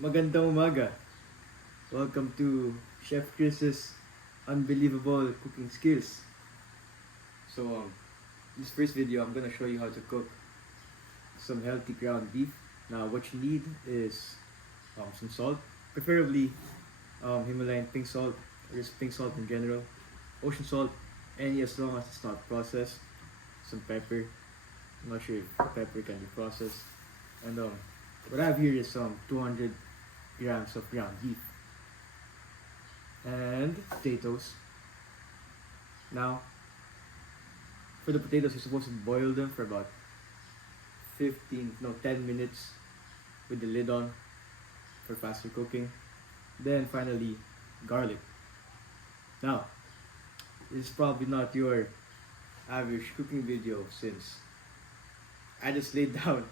Magandang umaga. Welcome to Chef Chris's unbelievable cooking skills. So, this first video, I'm gonna show you how to cook some healthy ground beef. Now, what you need is some salt, preferably Himalayan pink salt, or just pink salt in general, ocean salt, any as long as it's not processed. Some pepper. I'm not sure if pepper can be processed. And what I have here is some 200 grams of ground beef and potatoes. Now, for the potatoes, you're supposed to boil them for about 10 minutes with the lid on for faster cooking. Then finally, garlic. Now, this is probably not your average cooking video since I just laid down,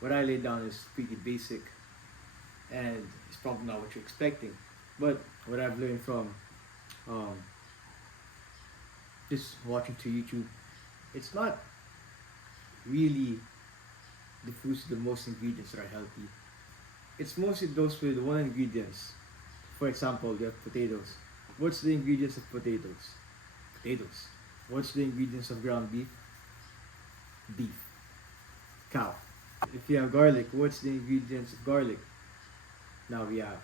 what I laid down is pretty basic and it's probably not what you're expecting. But what I've learned from just watching to YouTube, it's not really the foods with the most ingredients that are healthy. It's mostly those with one ingredients. For example, you have potatoes. What's the ingredients of potatoes? Potatoes. What's the ingredients of ground beef? Beef. Cow. If you have garlic, what's the ingredients of garlic? Now we have,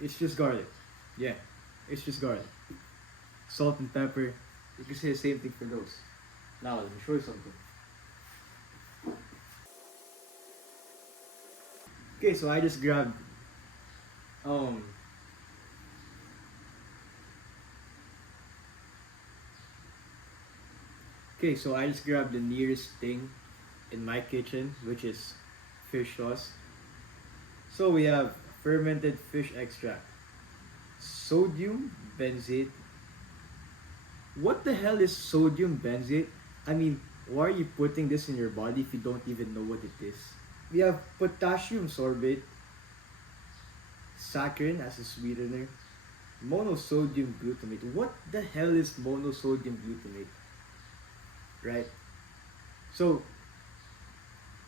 it's just garlic. Yeah, it's just garlic. Salt and pepper, you can say the same thing for those. Now let me show you something. Okay, so I just grabbed the nearest thing in my kitchen, which is fish sauce. So we have fermented fish extract, sodium benzoate. What the hell is sodium benzoate? I mean, why are you putting this in your body if you don't even know what it is? We have potassium sorbate, saccharin as a sweetener, monosodium glutamate. What the hell is monosodium glutamate? Right? So,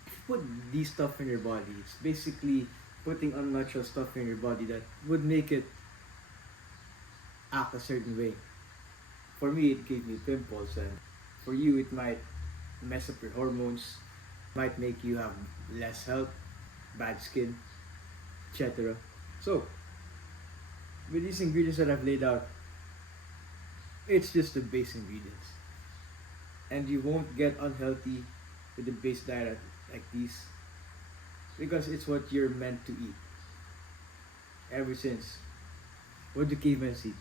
if you put these stuff in your body, it's basically putting unnatural stuff in your body that would make it act a certain way. For me, it gave me pimples, and for you, it might mess up your hormones, might make you have less health, bad skin, etc. So, with these ingredients that I've laid out, it's just the base ingredients. And you won't get unhealthy with the base diet like these because it's what you're meant to eat. Ever since, what do cavemen eat?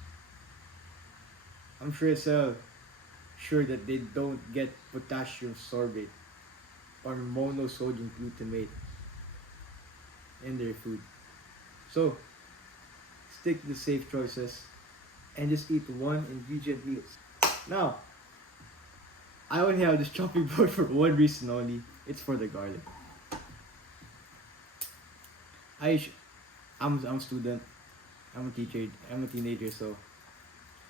I'm sure it's sure that they don't get potassium sorbate or monosodium glutamate in their food. So, stick to the safe choices and just eat one ingredient meals. Now, I only have this chopping board for one reason only. It's for the garlic. I'm a student. I'm a teacher. I'm a teenager, so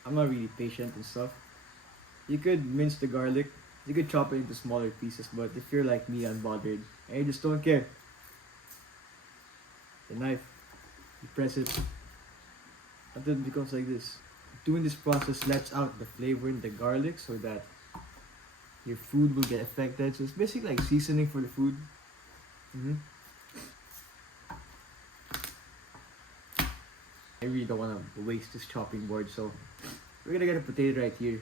I'm not really patient and stuff. You could mince the garlic. You could chop it into smaller pieces, but if you're like me, unbothered, and you just don't care, the knife, you press it until it becomes like this. Doing this process lets out the flavor in the garlic so that your food will get affected. So it's basically like seasoning for the food. I really don't want to waste this chopping board, so we're gonna get a potato right here.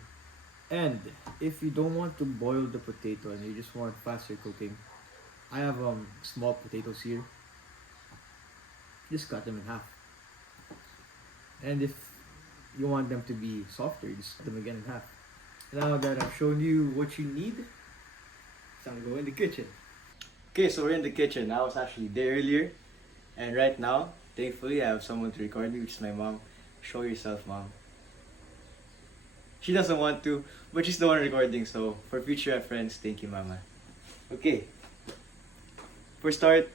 And if you don't want to boil the potato and you just want faster cooking, I have small potatoes here. Just cut them in half. And if you want them to be softer, just cut them again in half. Now that I've shown you what you need, it's time to go in the kitchen. Okay, so we're in the kitchen. I was actually there earlier, and right now, thankfully, I have someone to record me, which is my mom. Show yourself, mom. She doesn't want to, but she's the one recording, so for future reference, thank you, mama. Okay, for start,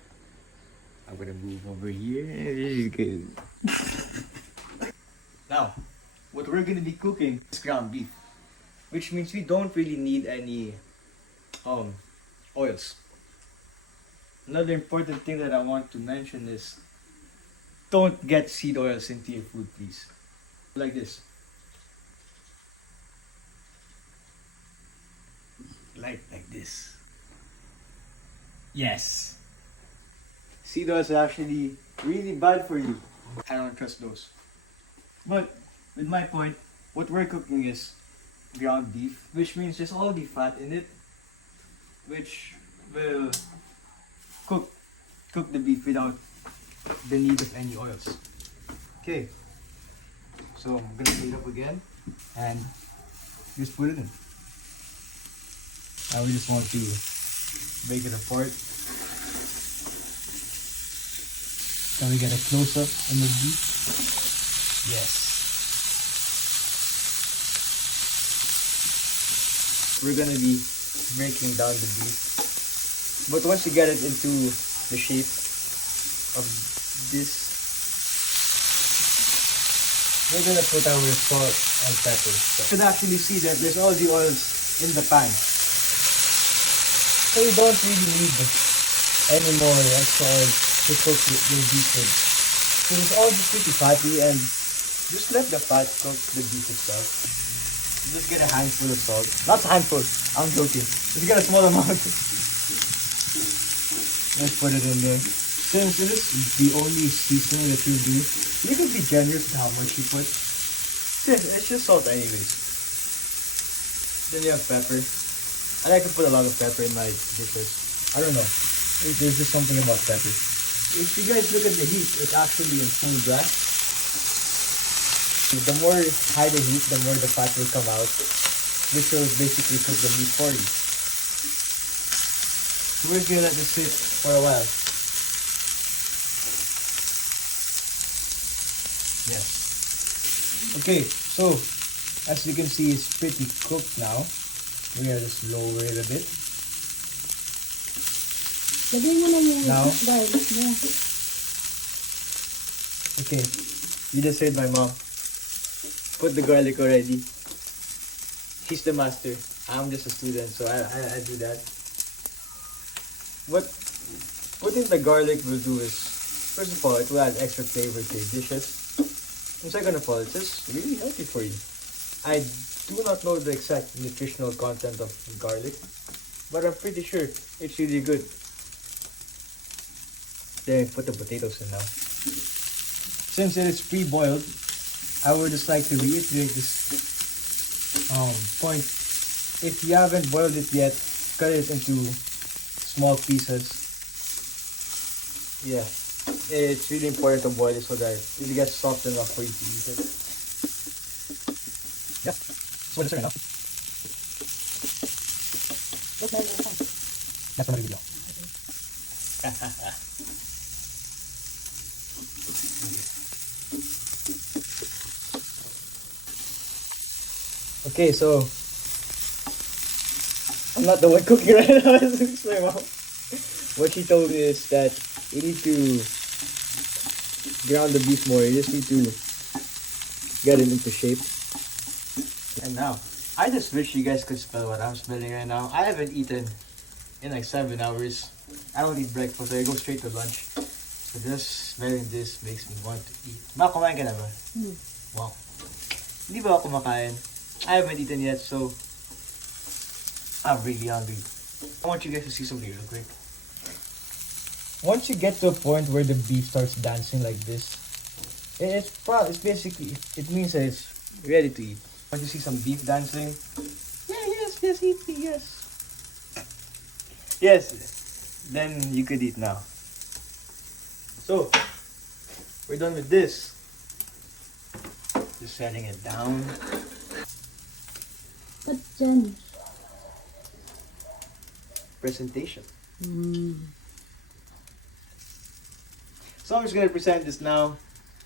I'm gonna move over here. This is good. Now, what we're gonna be cooking is ground beef, which means we don't really need any oils. Another important thing that I want to mention is Don't get seed oils into your food, please. Like this. Like this. Yes. Seed oils are actually really bad for you. I don't trust those. But with my point, what we're cooking is ground beef, which means there's already fat in it, which will cook cook the beef without the need of any oils. Okay, so I'm gonna heat up again and just put it in. Now we just want to break it apart. Can we get a close up on the beef? Yes. We're gonna be breaking down the beef. But once you get it into the shape of this, we're gonna put our salt and pepper. You can actually see that there's all the oils in the pan. So you don't really need any more extra oil to cook your beef with. So it's all just pretty fatty, and just let the fat cook the beef itself. Just get a handful of salt. Not a handful, I'm joking. Just get a small amount. Let's put it in there. Since it is the only seasoning that you do, you can be generous with how much you put. It's just salt anyways. Then you have pepper. I like to put a lot of pepper in my dishes. I don't know. There's just something about pepper. If you guys look at the heat, it's actually in full blast. The more high the heat, the more the fat will come out, which will basically cook the meat for you. So we're gonna let this sit for a while. Yes. Okay, so as you can see, it's pretty cooked now. We're gonna just lower it a bit. Now, okay, you just heard my mom. Put the garlic already. She's the master. I'm just a student, so I do that. What putting the garlic will do is, first of all, it will add extra flavor to your dishes. And second of all, it's just really healthy for you. I do not know the exact nutritional content of garlic, but I'm pretty sure it's really good. Then put the potatoes in now. Since it is pre-boiled, I would just like to reiterate this point. If you haven't boiled it yet, cut it into small pieces. Yeah, it's really important to boil it so that it gets soft enough for you to eat it. Yeah, so it's enough. That's another video. Okay, so I'm not the one cooking right now. It's my mom. What she told me is that you need to ground the beef more. You just need to get it into shape. And now, I just wish you guys could smell what I'm smelling right now. I haven't eaten in like 7 hours. I don't eat breakfast. I go straight to lunch. So just smelling this makes me want to eat. Ma, kumain ka na ba? Wow. Hindi ba ako kumakain? I haven't eaten yet, so I'm really hungry. I want you guys to see something real quick. Once you get to a point where the beef starts dancing like this, it's basically, it means that it's ready to eat. Once you see some beef dancing, yes, eat, yes. Yes, then you could eat now. So, we're done with this. Just setting it down. But then, presentation. So I'm just gonna present this now,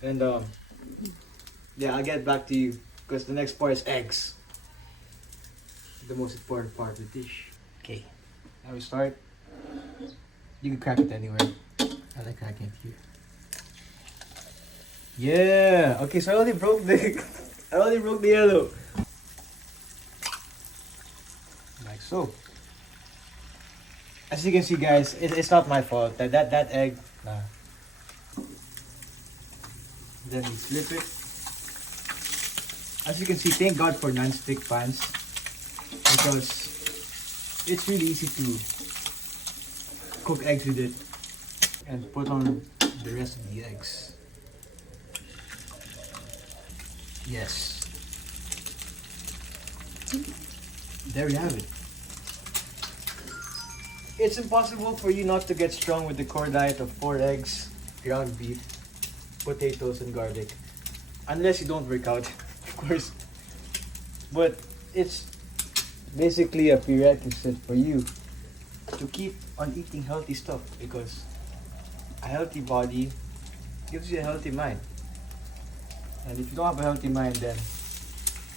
and yeah, I'll get back to you because the next part is eggs. The most important part of the dish. Okay, now we start. You can crack it anywhere. I like cracking it here. Yeah. Okay, so I only broke the yellow. Like so. As you can see, guys, it's not my fault. That egg. Nah. Then we flip it. As you can see, thank God for non-stick pans because it's really easy to cook eggs with it and put on the rest of the eggs. Yes. There we have it. It's impossible for you not to get strong with the core diet of 4 eggs, ground beef, potatoes, and garlic. Unless you don't work out, of course. But it's basically a prerequisite for you to keep on eating healthy stuff because a healthy body gives you a healthy mind. And if you don't have a healthy mind, then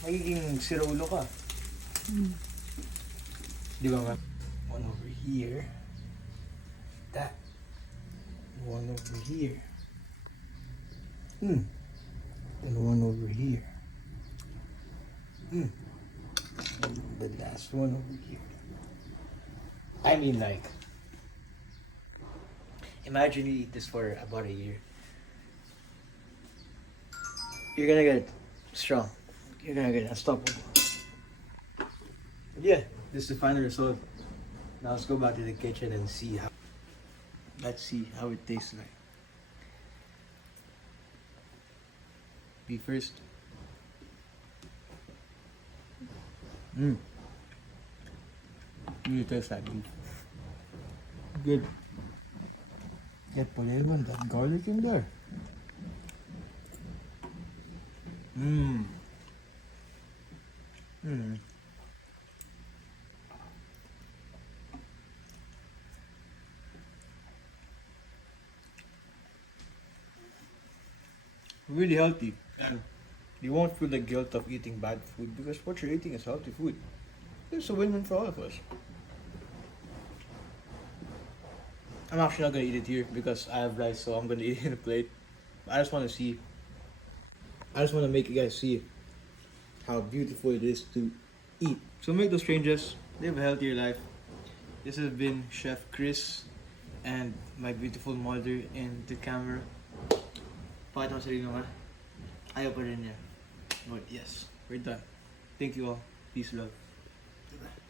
magiging sira ulo ka. Di ba man? One over here. That. One over here. And one over here. The last one over here. I mean, like, imagine you eat this for about a year. You're gonna get strong. You're gonna get unstoppable. But yeah, this is the final result. Now let's go back to the kitchen and see how. Let's see how it tastes like. Beef first. Really tastes like beef. Good. Get put even that garlic in there. Really healthy. And you won't feel the guilt of eating bad food because what you're eating is healthy food. It's a win-win for all of us. I'm actually not gonna eat it here because I have rice, so I'm gonna eat it in a plate. I just wanna see. I just wanna make you guys see how beautiful it is to eat. So make those changes, live a healthier life. This has been Chef Chris and my beautiful mother in the camera. Pakita mo sarili mo nga. Ayaw pa rin niya. But yes, we're done. Thank you all. Peace, love. Goodbye.